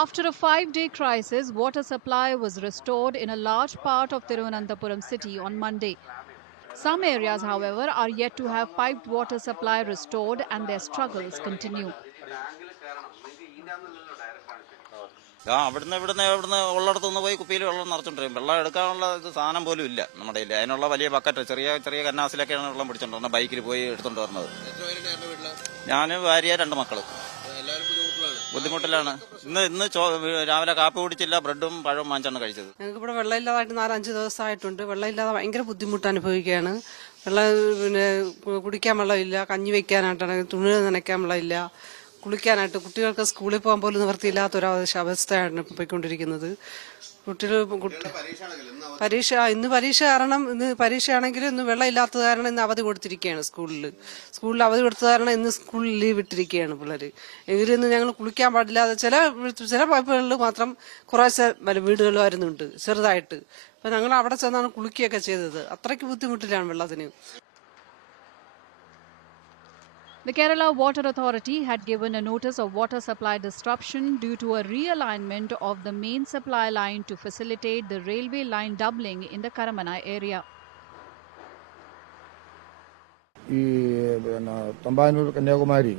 After a 5-day crisis, water supply was restored in a large part of Thiruvananthapuram city on Monday. Some areas, however, are yet to have piped water supply restored and their struggles continue. ഇവിടുന്ന് ഉള്ളിടത്തുനിന്ന് പോയി കുപ്പിയിൽ വെള്ളം നിറച്ചോണ്ടിരിക്കും. വെള്ളം എടുക്കാനുള്ള സാധനം പോലും ഇല്ല നമ്മുടെ കയ്യിൽ. അതിനുള്ള വലിയ ബക്കറ്റ് ചെറിയ കന്നാസിലൊക്കെയാണ് വെള്ളം പിടിച്ചോണ്ട് ബൈക്കിൽ പോയി എടുത്തോണ്ട് വരുന്നത്. ഞാനും ഭാര്യ 2 മക്കളും ബുദ്ധിമുട്ടിലാണ്. ഇന്ന് രാവിലെ കാപ്പി കുടിച്ചില്ല, ബ്രെഡും പഴവും വാങ്ങിച്ചാണ് കഴിച്ചത്. ഞങ്ങൾക്ക് ഇവിടെ വെള്ളമില്ലാതായിട്ട് 4-5 ദിവസമായിട്ടുണ്ട്. വെള്ളമില്ലാതെ ഭയങ്കര ബുദ്ധിമുട്ട് അനുഭവിക്കുകയാണ്. വെള്ളം കുടിക്കാൻ വെള്ളമില്ല, കഞ്ഞി വെക്കാനായിട്ടാണെങ്കിൽ തുണി നനയ്ക്കാൻ വെള്ളമില്ല, കുളിക്കാനായിട്ട് കുട്ടികൾക്ക് സ്കൂളിൽ പോകാൻ പോലും നിവൃത്തിയില്ലാത്തൊരവസ്ഥയാണ് ഇപ്പോൾ പോയിക്കൊണ്ടിരിക്കുന്നത്. ഇന്ന് പരീക്ഷ കാരണം ഇന്ന് പരീക്ഷയാണെങ്കിലും ഇന്ന് വെള്ളമില്ലാത്തത് കാരണം ഇന്ന് അവധി കൊടുത്തിരിക്കുകയാണ്. സ്കൂളിൽ അവധി കൊടുത്തത് കാരണം ഇന്ന് സ്കൂളിൽ ലീവ് ഇട്ടിരിക്കുകയാണ് പിള്ളേർ. എങ്കിലും ഇന്ന് ഞങ്ങൾ കുളിക്കാൻ പാടില്ലാതെ ചില പൈപ്പുകളിൽ മാത്രം കുറേശ്ശെ വീടുകൾ വരുന്നുണ്ട് ചെറുതായിട്ട്. അപ്പം ഞങ്ങൾ അവിടെ ചെന്നാണ് കുളിക്കുകയൊക്കെ ചെയ്തത്. അത്രയ്ക്ക് ബുദ്ധിമുട്ടിലാണ് വെള്ളത്തിന്. The Kerala Water Authority had given a notice of water supply disruption due to a realignment of the main supply line to facilitate the railway line doubling in the Karamana area. ഈ തമ്പാനൂർ കന്യാകുമാരി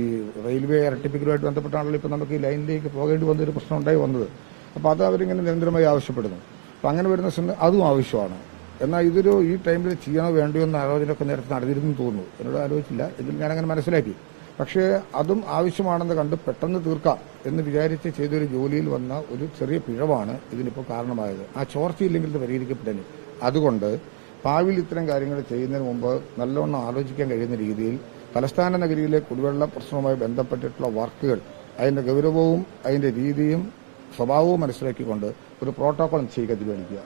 ഈ railway ഇരട്ടിപ്പിക്കലുമായിട്ട് ബന്ധപ്പെട്ടാണല്ലോ ഇപ്പോൾ നമുക്ക് ഈ ലൈനിലേക്ക് പോകേണ്ടി വന്നൊരു പ്രശ്നം ഉണ്ടായി വന്നത്. അപ്പോൾ അത് അവരിങ്ങനെ നിരന്തരമായി ആവശ്യപ്പെടുന്നു. അപ്പം അങ്ങനെ വരുന്ന സമയം അതും ആവശ്യമാണ്. എന്നാൽ ഈ ടൈമിൽ ചെയ്യണോ വേണ്ടയോ എന്ന ആലോചനയൊക്കെ നേരത്തെ നടന്നിരുന്നു തോന്നുന്നു. എന്നോട് ആലോചിച്ചില്ല, എങ്കിലും ഞാനങ്ങനെ മനസ്സിലാക്കി. പക്ഷേ അതും ആവശ്യമാണെന്ന് കണ്ട് പെട്ടെന്ന് തീർക്കാം എന്ന് വിചാരിച്ച് ചെയ്തൊരു ജോലിയിൽ വന്ന ഒരു ചെറിയ പിഴവാണ് ഇതിനിപ്പോൾ കാരണമായത്. ആ ചോർച്ചയില്ലെങ്കിൽ ഇത് പരിഹരിക്കപ്പെട്ടേനെ. അതുകൊണ്ട് ഭാവിയിൽ ഇത്തരം കാര്യങ്ങൾ ചെയ്യുന്നതിന് മുമ്പ് നല്ലവണ്ണം ആലോചിക്കാൻ കഴിയുന്ന രീതിയിൽ തലസ്ഥാന നഗരിയിലെ കുടിവെള്ള പ്രശ്നവുമായി ബന്ധപ്പെട്ടിട്ടുള്ള വർക്കുകൾ അതിന്റെ ഗൗരവവും അതിന്റെ രീതിയും സ്വഭാവവും മനസ്സിലാക്കിക്കൊണ്ട് ഒരു പ്രോട്ടോകോൾ നിശ്ചയിക്കാൻ തീരുമാനിക്കുക.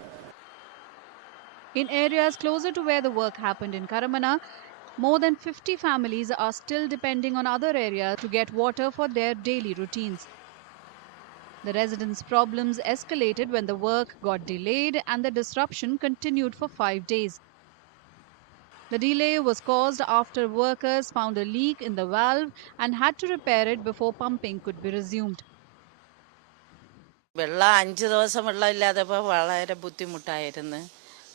In areas closer to where the work happened in Karamana, more than 50 families are still depending on other areas to get water for their daily routines. The residents' problems escalated when the work got delayed and the disruption continued for 5 days. The delay was caused after workers found a leak in the valve and had to repair it before pumping could be resumed. വെള്ളം 5 ദിവസം വെള്ളമില്ലാത്തപ്പോൾ വളരെ ബുദ്ധിമുട്ടായിരുന്നു.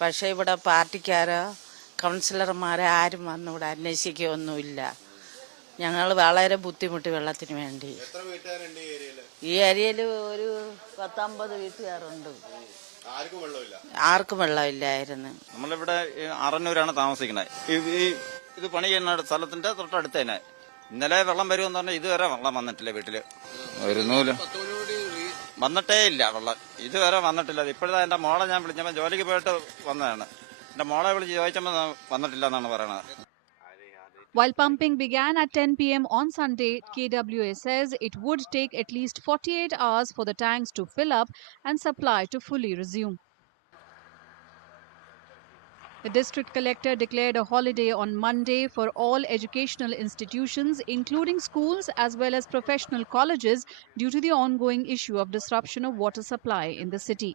പക്ഷേ ഇവിടെ പാർട്ടിക്കാരോ കൗൺസിലർമാരോ ആരും വന്ന് ഇവിടെ അന്വേഷിക്കുകയൊന്നുമില്ല. ഞങ്ങൾ വളരെ ബുദ്ധിമുട്ടി വെള്ളത്തിന് വേണ്ടി. ഈ ഏരിയയിൽ ഒരു 10-50 വീട്ടുകാരുണ്ട്. ആർക്കും വെള്ളമില്ലായിരുന്നു. നമ്മളിവിടെ അറന്നൂരാണ് താമസിക്കുന്നത്. ഇത് പണി ചെയ്യുന്ന സ്ഥലത്തിന്റെ തൊട്ടടുത്ത് തന്നെ. ഇന്നലെ വെള്ളം വരുമെന്ന് പറഞ്ഞാൽ ഇതുവരെ വെള്ളം വന്നിട്ടില്ല. വീട്ടില് വരുന്നൂല വന്നിട്ടേ ഇല്ല വെള്ളം, ഇതുവരെ വന്നിട്ടില്ല. ഇപ്പോഴത്തെ എന്റെ മോളെ ഞാൻ വിളിച്ചപ്പോൾ ജോലിക്ക് പോയിട്ട് വന്നതാണ്. എന്റെ മോളെ വിളിച്ച് ചോദിച്ചപ്പോൾ വന്നിട്ടില്ല എന്നാണ് പറയണത്. While pumping began at 10 p.m. on Sunday, KWA says it would take at least 48 hours for the tanks to fill up and supply to fully resume. The district collector declared a holiday on Monday for all educational institutions, including schools as well as professional colleges, due to the ongoing issue of disruption of water supply in the city.